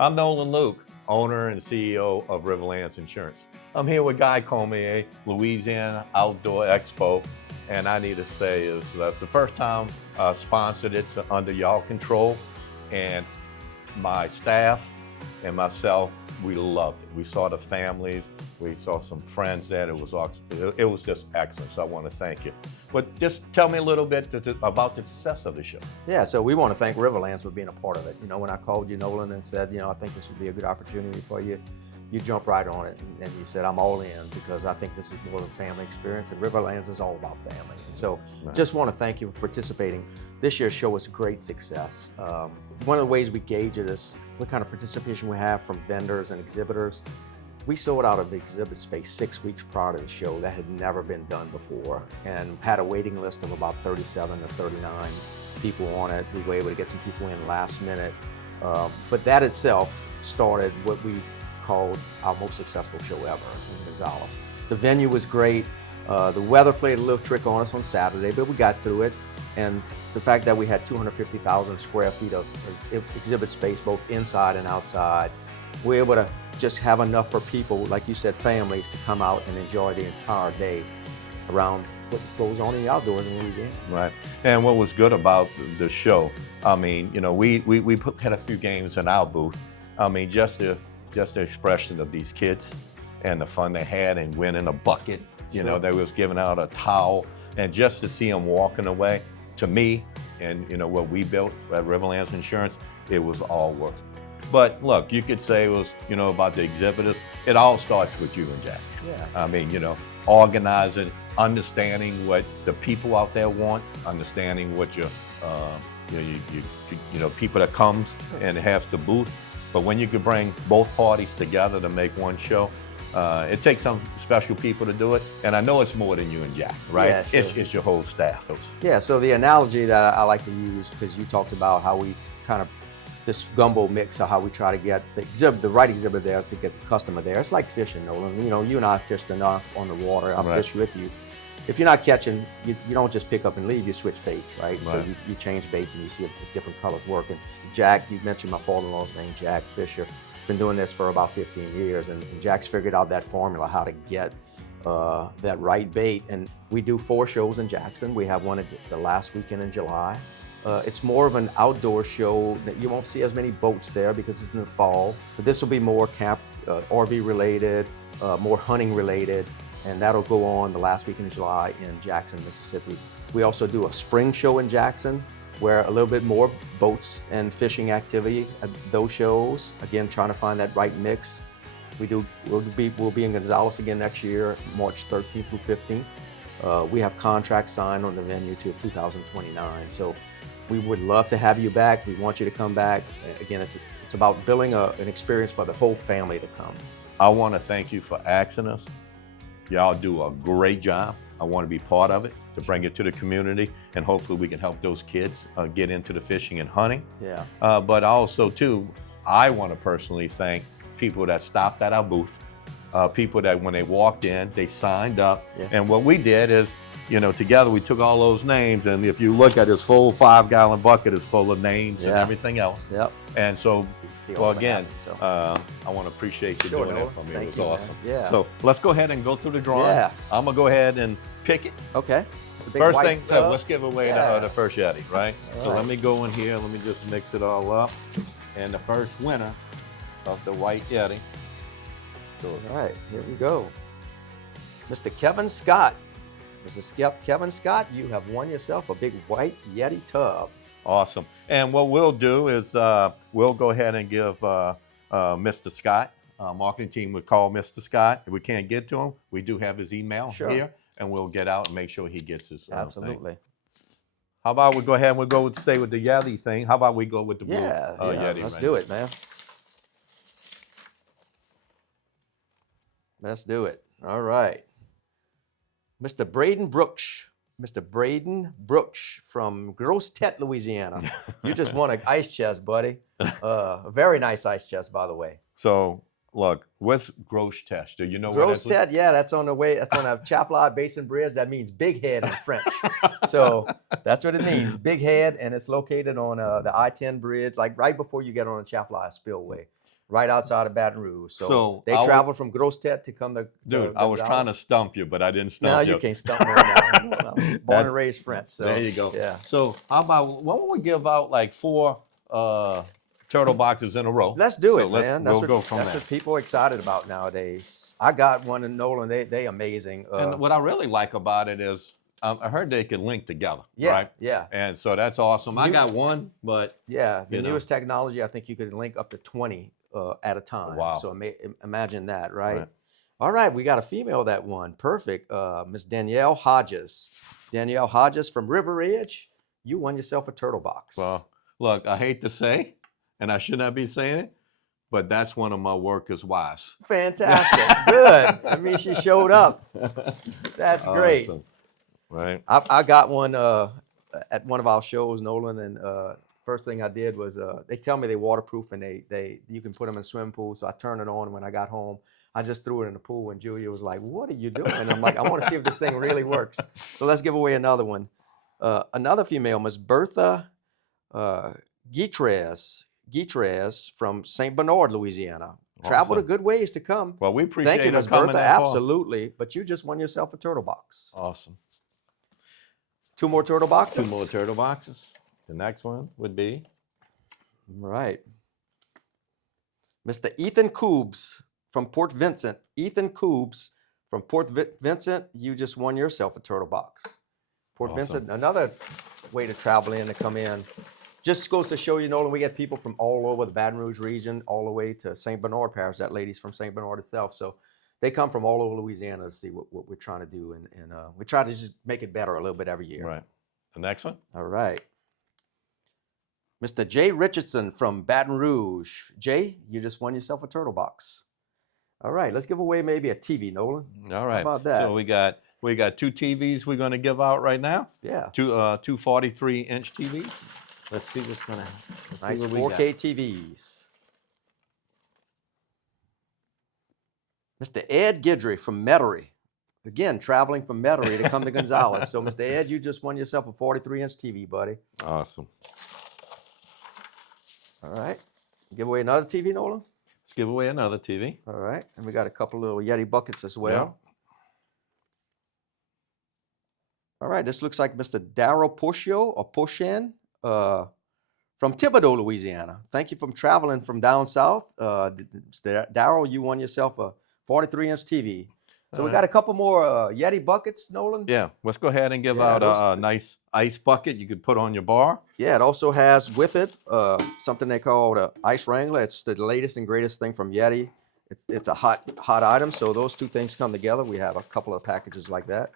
I'm Nolan Luke, owner and CEO of Riverlands Insurance. I'm here with Guy Comier, Louisiana Outdoor Expo, and I need to say is that's the first time I sponsored it under y'all control, and my staff and myself, we loved it. We saw the families, we saw some friends there. It was just excellent. So I want to thank you. But just tell me a little bit about the success of the show. Yeah, so we want to thank Riverlands for being a part of it. You know, when I called you, Nolan, and said, I think this would be a good opportunity for you, you jumped right on it and you said, I'm all in because I think this is more of a family experience, and Riverlands is all about family. And so just want to thank you for participating. This year's show was a great success. One of the ways we gauge it is what kind of participation we have from vendors and exhibitors. We sold out of the exhibit space 6 weeks prior to the show. That had never been done before, and had a waiting list of about 37 to 39 people on it. We were able to get some people in last minute. But that itself started what we called our most successful show ever in Gonzales. The venue was great. The weather played a little trick on us on Saturday, but we got through it. And the fact that we had 250,000 square feet of exhibit space, both inside and outside, we were able to just have enough for people, like you said, families, to come out and enjoy the entire day around what goes on in the outdoors in Louisiana. Right. And what was good about the show, I mean, we had a few games in our booth. I mean, just the expression of these kids and the fun they had and winning a bucket. They was giving out a towel, and just to see them walking away, to me, and what we built at Riverlands Insurance, it was all worth it. But look, you could say it was, about the exhibitors. It all starts with you and Jack. Yeah. I mean, organizing, understanding what the people out there want, understanding what your people that comes and has the booth. But when you could bring both parties together to make one show, it takes some special people to do it. And I know it's more than you and Jack, right? Yeah, sure. It's your whole staff. Yeah, so the analogy that I like to use, because you talked about how we kind of, this gumbo mix of how we try to get the right exhibit there to get the customer there. It's like fishing, Nolan. You and I fished enough on the water. I'll fish with you. If you're not catching, you don't just pick up and leave, you switch baits, right? So you change baits and you see different colors working. Jack, you mentioned my father-in-law's name, Jack Fisher. Been doing this for about 15 years, and Jack's figured out that formula, how to get that right bait. And we do 4 shows in Jackson. We have one at the last weekend in July. It's more of an outdoor show. You won't see as many boats there because it's in the fall, but this will be more camp, RV related, more hunting related, and that'll go on the last weekend in July in Jackson, Mississippi. We also do a spring show in Jackson, where a little bit more boats and fishing activity at those shows. Again, trying to find that right mix. We'll be in Gonzales again next year, March 13th through 15th. We have contracts signed on the venue to 2029. So we would love to have you back. We want you to come back. Again, it's about building an experience for the whole family to come. I want to thank you for asking us. Y'all do a great job. I want to be part of it, to bring it to the community, and hopefully we can help those kids get into the fishing and hunting. Yeah. But also too, I want to personally thank people that stopped at our booth, people that when they walked in, they signed up. Yeah. And what we did is, together we took all those names, and if you look at this full 5-gallon bucket, it's full of names and everything else. Yep. And so, well, again, I want to appreciate you doing that for me. It was awesome. Man. Yeah. So let's go ahead and go through the drawing. Yeah. I'm going to go ahead and pick it. Okay. First thing, let's give away Yeah. the first Yeti, right? All So right. let me go in here. Let me just mix it all up. And the first winner of the white Yeti. All right, here we go. Mr. Kevin Scott. Kevin Scott, you have won yourself a big white Yeti tub. Awesome. And what we'll do is we'll go ahead and give Mr. Scott, marketing team would call Mr. Scott. If we can't get to him, we do have his email here, and we'll get out and make sure he gets his Absolutely. thing. How about we go ahead and we'll stay with the Yeti thing. How about we go with the blue Yeti? Let's do it, man. Let's do it. All right. Mr. Braden Brooks. Mr. Braden Brooks from Grosse-Tete, Louisiana. You just won an ice chest, buddy. A very nice ice chest, by the way. So, look, what's Grosse-Tete? Do you know where that's? Grosse-Tete, yeah, that's on the way. That's on a Chapelot Basin Bridge. That means big head in French. So that's what it means, big head, and it's located on the I-10 bridge, like right before you get on the Chapelot Spillway. right outside of Baton Rouge. So they traveled from Grosstet to come to Dude, I was trying to stump you, but I didn't stump you. No, you can't stump me on that one. No. Born and raised French. So, there you go. Yeah. So how about, why don't we give out like 4 turtle boxes in a row? Let's do it, man. We'll go from that's there. what people are excited about nowadays. I got one in Nolan. They amazing. And what I really like about it is, I heard they could link together, yeah, right? Yeah. And so that's awesome. I got one, but yeah, the newest technology, I think you could link up to 20 at a time. Wow. So imagine that, right? All right, we got a female that won. Perfect. Miss Danielle Hodges. Danielle Hodges from River Edge. You won yourself a turtle box. Well, look, I hate to say, and I should not be saying it, but that's one of my workers' wives. Fantastic. Good. I mean, she showed up. That's great. Awesome. Right. I got one at one of our shows, Nolan, and first thing I did was they tell me they're waterproof and you can put them in a swimming pool. So I turned it on, and when I got home, I just threw it in the pool, and Julia was like, "What are you doing?" And I'm like, "I want to see if this thing really works." So let's give away another one. Another female, Miss Bertha Guitres from St. Bernard, Louisiana. Awesome. Traveled a good ways to come. Well, we appreciate Thank you, Miss coming Bertha. that far. Absolutely. But you just won yourself a turtle box. Awesome. 2 more turtle boxes? 2 more turtle boxes. The next one would be? All right. Mr. Ethan Coobs from Port Vincent. Ethan Coobs from Port Vincent, you just won yourself a turtle box. Port Awesome. Vincent, another way to travel in, to come in. Just goes to show you, Nolan, we get people from all over the Baton Rouge region, all the way to St. Bernard Parish. That lady's from St. Bernard itself. So they come from all over Louisiana to see what we're trying to do. And we try to just make it better a little bit every year. Right. The next one? All right. Mr. Jay Richardson from Baton Rouge. Jay, you just won yourself a turtle box. All right, let's give away maybe a TV, Nolan. All right. How about that? So we got 2 TVs we're going to give out right now. Yeah. Two 43-inch TVs. Let's see what's going to happen. Nice 4K TVs. Mr. Ed Guidry from Metairie. Again, traveling from Metairie to come to Gonzales. So, Mr. Ed, you just won yourself a 43-inch TV, buddy. Awesome. All right. Give away another TV, Nolan? Let's give away another TV. All right. And we got a couple little Yeti buckets as well. Yeah. All right. This looks like Mr. Darrell Poshio or Poshan from Thibodaux, Louisiana. Thank you for traveling from down south. Mr. Darrell, you won yourself a 43-inch TV. So we got a couple more Yeti buckets, Nolan. Yeah, let's go ahead and give out a nice ice bucket you could put on your bar. Yeah, it also has with it something they call the Ice Wrangler. It's the latest and greatest thing from Yeti. It's a hot item, so those 2 things come together. We have a couple of packages like that.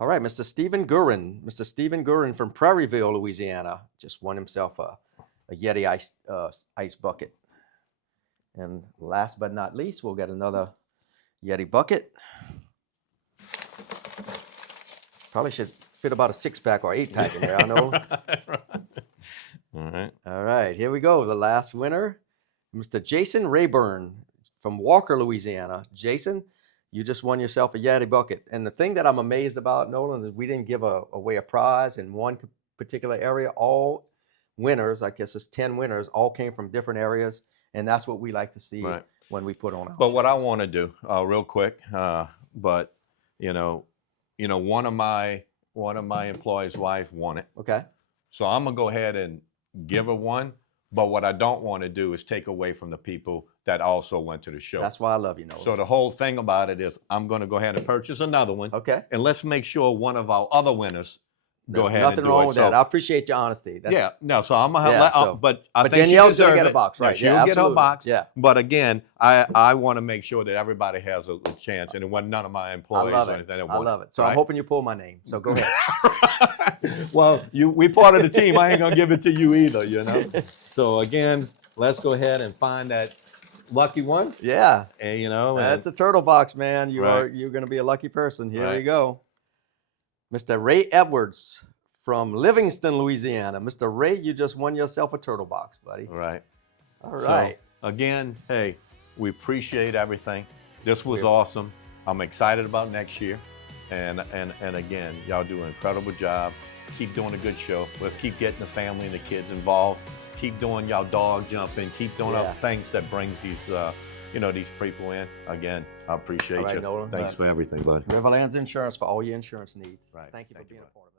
All right, Mr. Stephen Gurin. Mr. Stephen Gurin from Prairieville, Louisiana, just won himself a Yeti ice bucket. And last but not least, we'll get another Yeti bucket. Probably should fit about a 6-pack or 8-pack in there, I know. All right. All right, here we go. The last winner, Mr. Jason Rayburn from Walker, Louisiana. Jason, you just won yourself a Yeti bucket. And the thing that I'm amazed about, Nolan, is we didn't give away a prize in one particular area. All winners, I guess it's 10 winners, all came from different areas. And that's what we like to see when we put on our But what I want to do, real quick, but one of my employees' wife won it. Okay. So I'm gonna go ahead and give her one. But what I don't want to do is take away from the people that also went to the show. That's why I love you, Nolan. So the whole thing about it is I'm going to go ahead and purchase another one. Okay. And let's make sure one of our other winners go ahead and do it. Nothing wrong with that. I appreciate your honesty. So I'm gonna have, but Danielle's gonna get a box, right? She'll get her box. Yeah. But again, I want to make sure that everybody has a chance, and it wasn't none of my employees or anything that won. I love it. So I'm hoping you pull my name. So go ahead. Well, we part of the team. I ain't gonna give it to you either, you know. So again, let's go ahead and find that lucky one. Yeah. And that's a turtle box, man. You're gonna be a lucky person. Here we go. Mr. Ray Edwards from Livingston, Louisiana. Mr. Ray, you just won yourself a turtle box, buddy. Right. All right. So, again, hey, we appreciate everything. This was awesome. I'm excited about next year. And again, y'all do an incredible job. keep doing a good show. Let's keep getting the family and the kids involved. Keep doing y'all dog jumping. Keep doing Yeah. other things that brings these, these people in. Again, I appreciate All right, you. Nolan. Thanks for everything, bud. Riverlands Insurance for all your insurance needs. Right. Thank you for Thank you, being a bud. part of it.